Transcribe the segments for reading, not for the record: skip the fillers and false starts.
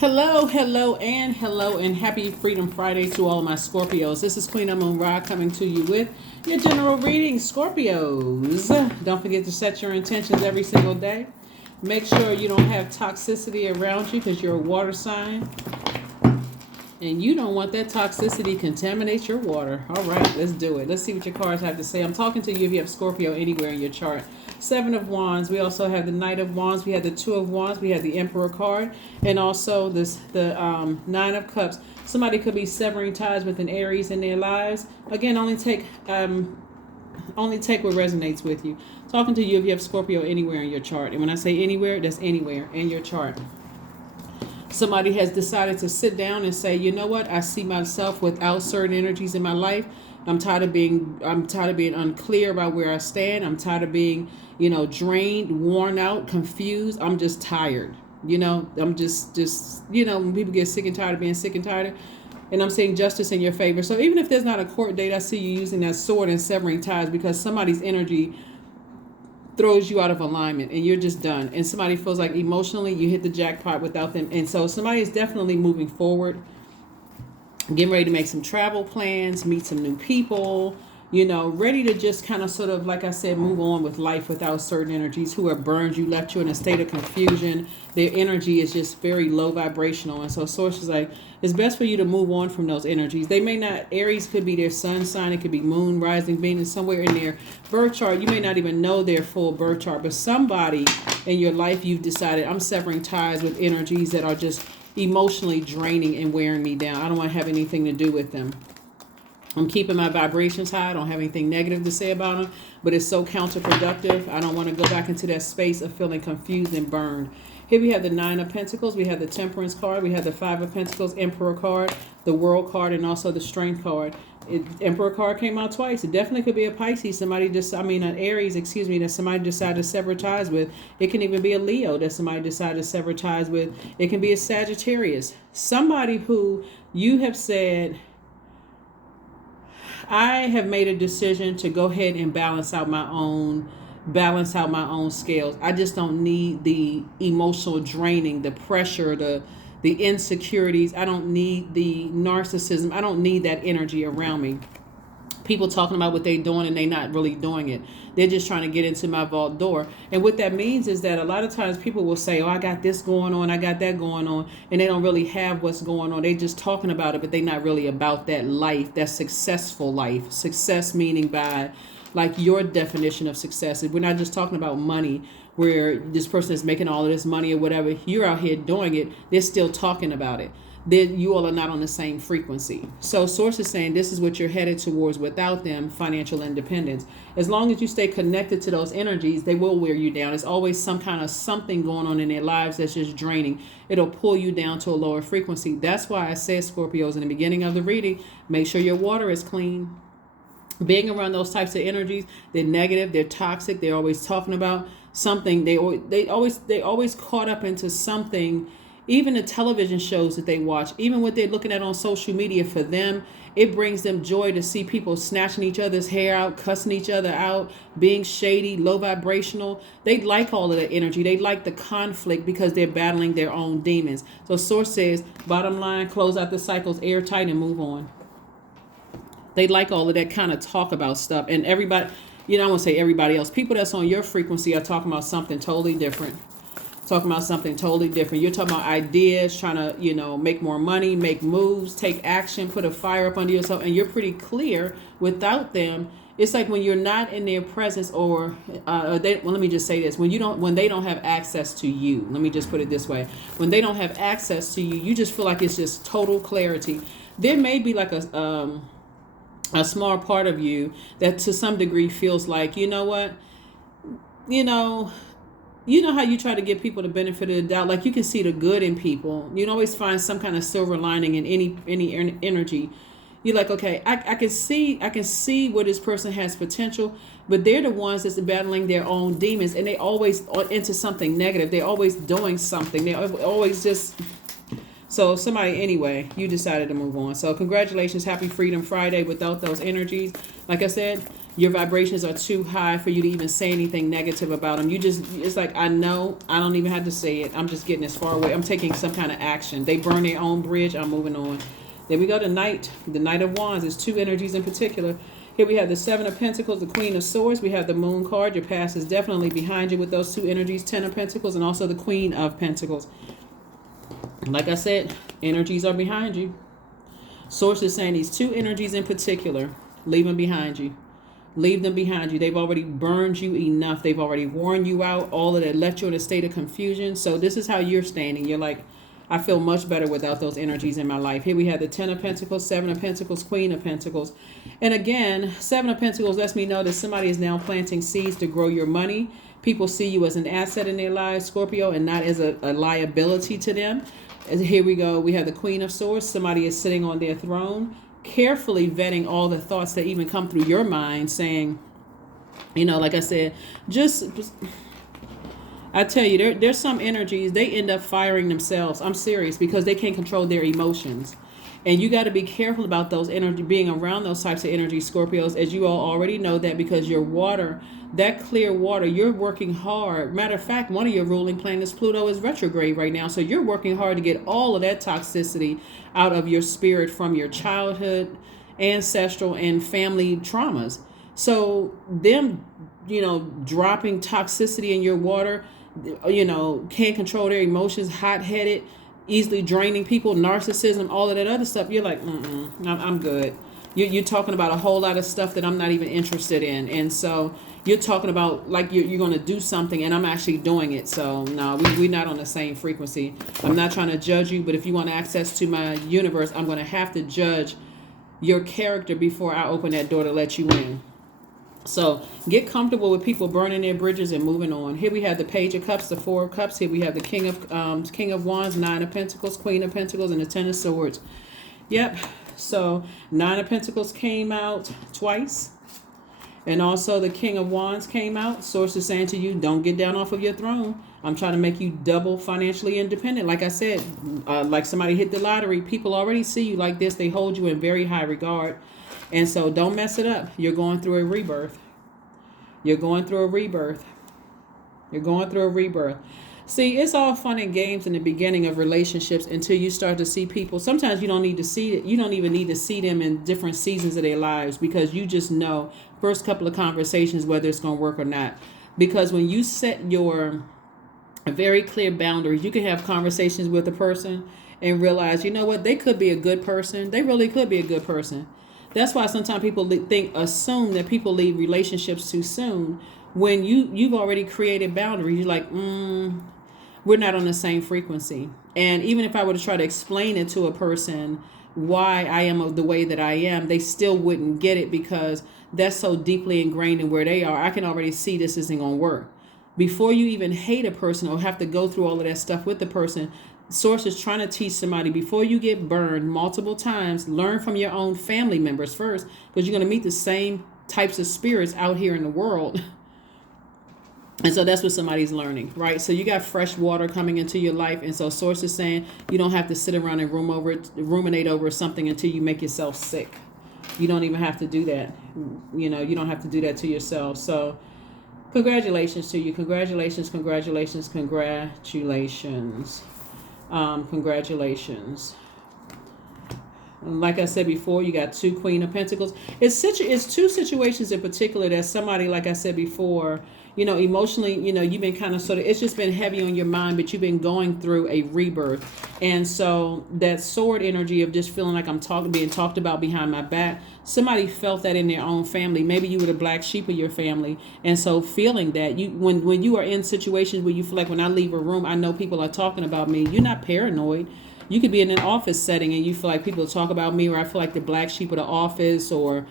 Hello, and happy Freedom Friday to all of my Scorpios. This is Queen Amun Ra coming to you with your general reading, Scorpios. Don't forget to set your intentions every single day. Make sure you don't have toxicity around you because you're a water sign. And you don't want that toxicity contaminate your water. All right, let's do it. Let's see what your cards have to say. I'm talking to you if you have Scorpio anywhere in your chart. Seven of Wands. We also have the Knight of Wands. We have the Two of Wands. We have the Emperor card. And also the Nine of Cups. Somebody could be severing ties with an Aries in their lives. Again, only take what resonates with you. Talking to you if you have Scorpio anywhere in your chart. And when I say anywhere, that's anywhere in your chart. Somebody has decided to sit down and say, you know what? I see myself without certain energies in my life. I'm tired of being unclear about where I stand. I'm tired of being, drained, worn out, confused. I'm just tired. I'm just when people get sick and tired of being sick and tired. And I'm seeing justice in your favor. So even if there's not a court date, I see you using that sword and severing ties because somebody's energy throws you out of alignment and you're just done. And somebody feels like emotionally you hit the jackpot without them. And so somebody is definitely moving forward, getting ready to make some travel plans, meet some new people, ready to just kind of sort of, like I said, move on with life without certain energies who have burned you, left you in a state of confusion. Their energy is just very low vibrational. And so Source is like, it's best for you to move on from those energies. They may not, Aries could be their sun sign. It could be moon, rising, Venus, somewhere in their birth chart. You may not even know their full birth chart, but somebody in your life, you've decided, I'm severing ties with energies that are just emotionally draining and wearing me down. I don't want to have anything to do with them. I'm keeping my vibrations high. I don't have anything negative to say about them, but it's so counterproductive. I don't want to go back into that space of feeling confused and burned. Here we have the Nine of Pentacles. We have the Temperance card. We have the Five of Pentacles, Emperor card, the World card, and also the Strength card. Emperor card came out twice. It definitely could be a Pisces. An Aries, that somebody decided to sever ties with. It can even be a Leo that somebody decided to sever ties with. It can be a Sagittarius. Somebody who you have said, I have made a decision to go ahead and balance out my own scales. I just don't need the emotional draining, the pressure, the insecurities. I don't need the narcissism. I don't need that energy around me. People talking about what they're doing and they're not really doing it. They're just trying to get into my vault door. And what that means is that a lot of times people will say, oh, I got this going on, I got that going on. And they don't really have what's going on. They're just talking about it, but they're not really about that life, that successful life. Success meaning by like your definition of success. We're not just talking about money where this person is making all of this money or whatever. You're out here doing it. They're still talking about it. You all are not on the same frequency. So Source is saying this is what you're headed towards without them, financial independence. As long as you stay connected to those energies, they will wear you down. There's always some kind of something going on in their lives that's just draining. It'll pull you down to a lower frequency. That's why I said, Scorpios, in the beginning of the reading, make sure your water is clean. Being around those types of energies, they're negative, they're toxic, they're always talking about something. They always caught up into something. Even the television shows that they watch, even what they're looking at on social media, for them, it brings them joy to see people snatching each other's hair out, cussing each other out, being shady, low vibrational. They like all of that energy. They like the conflict because they're battling their own demons. So Source says, bottom line, close out the cycles airtight and move on. They like all of that kind of talk about stuff. And everybody, I won't say everybody else, people that's on your frequency are talking about something totally different. You're talking about ideas, trying to, make more money, make moves, take action, put a fire up under yourself. And you're pretty clear without them. It's like when you're not in their presence let me just say this. When they don't have access to you, let me just put it this way. When they don't have access to you, you just feel like it's just total clarity. There may be like a small part of you that to some degree feels like, you know what, you know how you try to give people the benefit of the doubt, like you can see the good in people. You can always find some kind of silver lining in any energy. You're like, okay, I can see where this person has potential, but they're the ones that's battling their own demons, and they always are into something negative. They're always doing something. They're always just. So somebody, anyway, you decided to move on. So congratulations, happy Freedom Friday without those energies. Like I said, Your vibrations are too high for you to even say anything negative about them. It's like, I know, I don't even have to say it. I'm just getting as far away. I'm taking some kind of action. They burn their own bridge. I'm moving on. Then we go to Knight, the Knight of Wands. There's two energies in particular. Here we have the Seven of Pentacles, the Queen of Swords. We have the Moon card. Your past is definitely behind you with those two energies, Ten of Pentacles, and also the Queen of Pentacles. Like I said, energies are behind you. Source is saying these two energies in particular, leave them behind you. Leave them behind you. They've already burned you enough. They've already worn you out. All of that left you in a state of confusion. So this is how you're standing. You're like, I feel much better without those energies in my life. Here we have the Ten of Pentacles, Seven of Pentacles, Queen of Pentacles. And again, Seven of Pentacles lets me know that somebody is now planting seeds to grow your money. People see you as an asset in their lives, Scorpio, and not as a liability to them. And here we go. We have the Queen of Swords. Somebody is sitting on their throne, carefully vetting all the thoughts that even come through your mind, saying, you know, like I said, just I tell you, there's some energies, they end up firing themselves. I'm serious, because they can't control their emotions. And you got to be careful about those energy, being around those types of energy, Scorpios, as you all already know that, because your water, that clear water, you're working hard. Matter of fact, one of your ruling planets, Pluto, is retrograde right now. So you're working hard to get all of that toxicity out of your spirit from your childhood, ancestral, and family traumas. So them, you know, dropping toxicity in your water, you know, can't control their emotions, hot-headed, easily draining people, narcissism, all of that other stuff. You're like, I'm good. You're talking about a whole lot of stuff that I'm not even interested in. And so you're talking about like you're going to do something and I'm actually doing it. So no, we're not on the same frequency. I'm not trying to judge you, but if you want access to my universe, I'm going to have to judge your character before I open that door to let you in. So get comfortable with people burning their bridges and moving on. Here we have the Page of Cups, the Four of Cups. Here we have the King of Wands, Nine of Pentacles, Queen of Pentacles, and the Ten of Swords. Yep. So Nine of Pentacles came out twice. And also the King of Wands came out. Source is saying to you, don't get down off of your throne. I'm trying to make you double financially independent. Like I said, like somebody hit the lottery. People already see you like this. They hold you in very high regard. And so don't mess it up. You're going through a rebirth. You're going through a rebirth. You're going through a rebirth. See, it's all fun and games in the beginning of relationships until you start to see people. Sometimes you don't need to see it. You don't even need to see them in different seasons of their lives, because you just know first couple of conversations whether it's going to work or not. Because when you set your very clear boundaries, you can have conversations with a person and realize, you know what, they could be a good person. They really could be a good person. That's why sometimes people assume that people leave relationships too soon. When you've already created boundaries, you're like, we're not on the same frequency. And even if I were to try to explain it to a person why I am the way that I am, they still wouldn't get it, because that's so deeply ingrained in where they are. I can already see this isn't going to work. Before you even hate a person or have to go through all of that stuff with the person, Source is trying to teach somebody, before you get burned multiple times, learn from your own family members first, because you're going to meet the same types of spirits out here in the world. And so that's what somebody's learning, right? So you got fresh water coming into your life. And so Source is saying you don't have to sit around and ruminate over something until you make yourself sick. You don't even have to do that. You know, you don't have to do that to yourself. So congratulations to you. Congratulations, congratulations, congratulations. Congratulations. Like I said before, you got two Queen of Pentacles. It's two situations in particular that somebody, like I said before, you know, emotionally, you know, you've been kind of it's just been heavy on your mind, but you've been going through a rebirth. And so that sword energy of just feeling like I'm being talked about behind my back, somebody felt that in their own family. Maybe you were the black sheep of your family. And so feeling that when you are in situations where you feel like, when I leave a room, I know people are talking about me, you're not paranoid. You could be in an office setting and you feel like people talk about me, or I feel like the black sheep of the office, or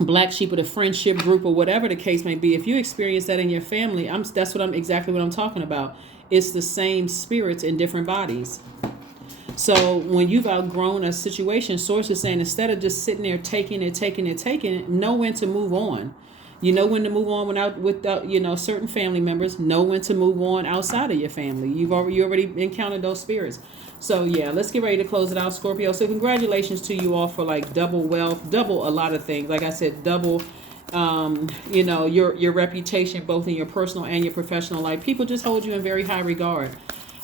black sheep of the friendship group, or whatever the case may be. If you experience that in your family, that's exactly what I'm talking about. It's the same spirits in different bodies. So when you've outgrown a situation, Source is saying, instead of just sitting there taking it, know when to move on. You know when to move on without certain family members. Know when to move on outside of your family. You already encountered those spirits. So yeah, let's get ready to close it out, Scorpio. So congratulations to you all for like double wealth, double a lot of things. Like I said, double You know, your reputation, both in your personal and your professional life. People just hold you in very high regard.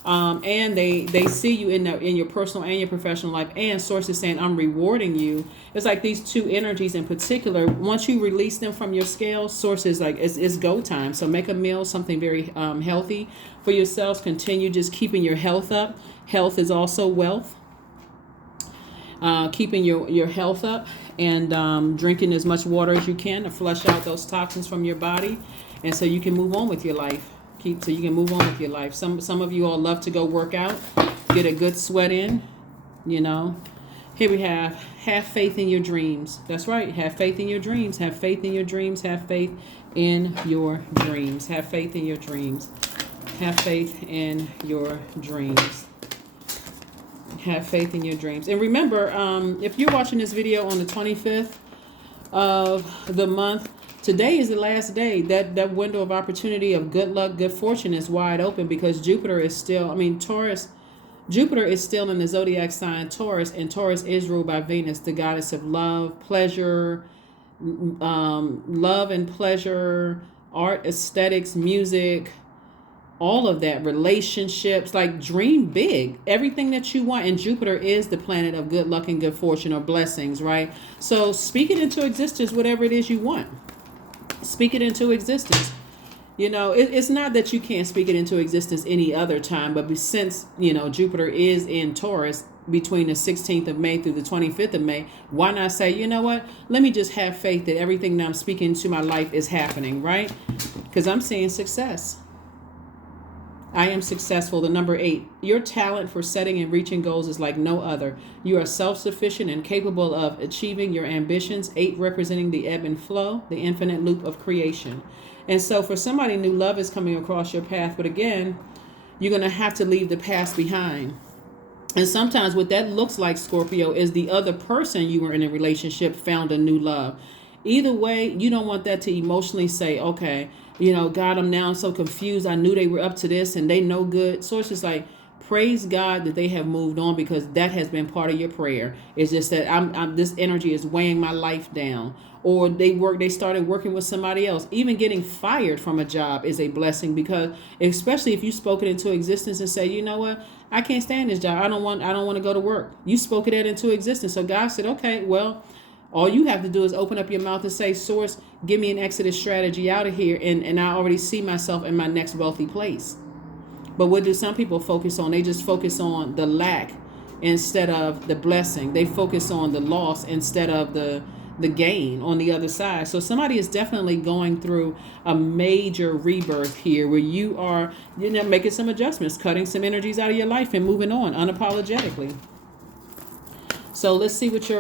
And they see you in your personal and your professional life, and sources saying I'm rewarding you. It's like these two energies in particular, once you release them from your scale, sources like it's go time. So make a meal, something very healthy for yourselves. Continue just keeping your health up. Health is also wealth. Keeping your health up, and drinking as much water as you can to flush out those toxins from your body, and so you can move on with your life. So you can move on with your life. Some of you all love to go work out, get a good sweat in. You know, here we have faith in your dreams. That's right. Have faith in your dreams. Have faith in your dreams. Have faith in your dreams. Have faith in your dreams. Have faith in your dreams. Have faith in your dreams. And remember, if you're watching this video on the 25th of the month, today is the last day. That window of opportunity of good luck, good fortune is wide open, because Jupiter is still, Taurus, Jupiter is still in the zodiac sign Taurus, and Taurus is ruled by Venus, the goddess of love, pleasure, love and pleasure, art, aesthetics, music, all of that, relationships. Like, dream big, everything that you want. And Jupiter is the planet of good luck and good fortune, or blessings, right? So speak it into existence, whatever it is you want. Speak it into existence. You know, it's not that you can't speak it into existence any other time, but since, you know, Jupiter is in Taurus between the 16th of May through the 25th of May, why not say, you know what, let me just have faith that everything that I'm speaking to my life is happening, right? Because I'm seeing success. I am successful. The number 8, your talent for setting and reaching goals is like no other. You are self-sufficient and capable of achieving your ambitions. 8 representing the ebb and flow, the infinite loop of creation. And so for somebody, new love is coming across your path. But again, you're going to have to leave the past behind. And sometimes what that looks like, Scorpio, is the other person you were in a relationship found a new love. Either way, you don't want that to emotionally say, okay, you know, God, I'm now so confused. I knew they were up to this and they no good. So it's just like, praise God that they have moved on, because that has been part of your prayer. It's just that I'm this energy is weighing my life down. Or they started working with somebody else. Even getting fired from a job is a blessing, because especially if you spoke it into existence and say, you know what, I can't stand this job. I don't want to go to work. You spoke it into existence. So God said, okay, well, all you have to do is open up your mouth and say, Source, give me an exodus strategy out of here. And I already see myself in my next wealthy place. But what do some people focus on? They just focus on the lack instead of the blessing. They focus on the loss instead of the gain on the other side. So somebody is definitely going through a major rebirth here, where you are, you know, making some adjustments, cutting some energies out of your life and moving on unapologetically. So let's see what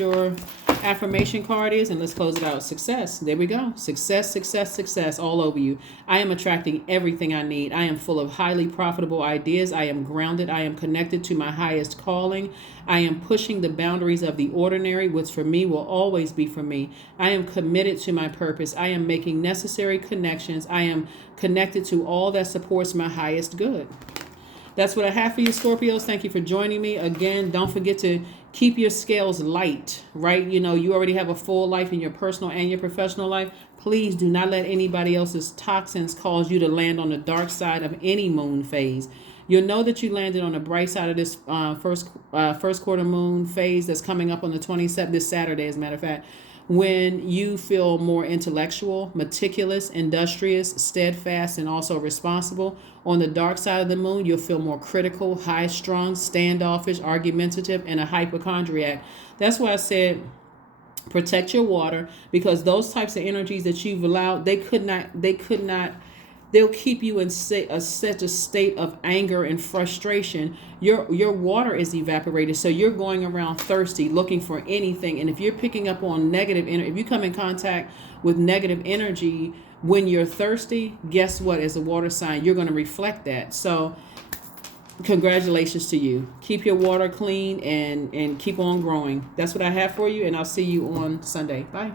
your affirmation card is, and let's close it out. Success. There we go. Success, success, success all over you. I am attracting everything I need. I am full of highly profitable ideas. I am grounded. I am connected to my highest calling. I am pushing the boundaries of the ordinary, which for me will always be for me. I am committed to my purpose. I am making necessary connections. I am connected to all that supports my highest good. That's what I have for you, Scorpios. Thank you for joining me. Again, don't forget to keep your scales light, right? You know, you already have a full life in your personal and your professional life. Please do not let anybody else's toxins cause you to land on the dark side of any moon phase. You'll know that you landed on the bright side of this first quarter moon phase that's coming up on the 27th, this Saturday, as a matter of fact, when you feel more intellectual, meticulous, industrious, steadfast, and also responsible. On the dark side of the moon, you'll feel more critical, high-strung, standoffish, argumentative, and a hypochondriac. That's why I said protect your water, because those types of energies that you've allowed, they'll keep you in such a state of anger and frustration. Your water is evaporated, so you're going around thirsty, looking for anything. And if you're picking up on negative energy, if you come in contact with negative energy when you're thirsty, guess what? As a water sign, you're going to reflect that. So congratulations to you. Keep your water clean and keep on growing. That's what I have for you, and I'll see you on Sunday. Bye.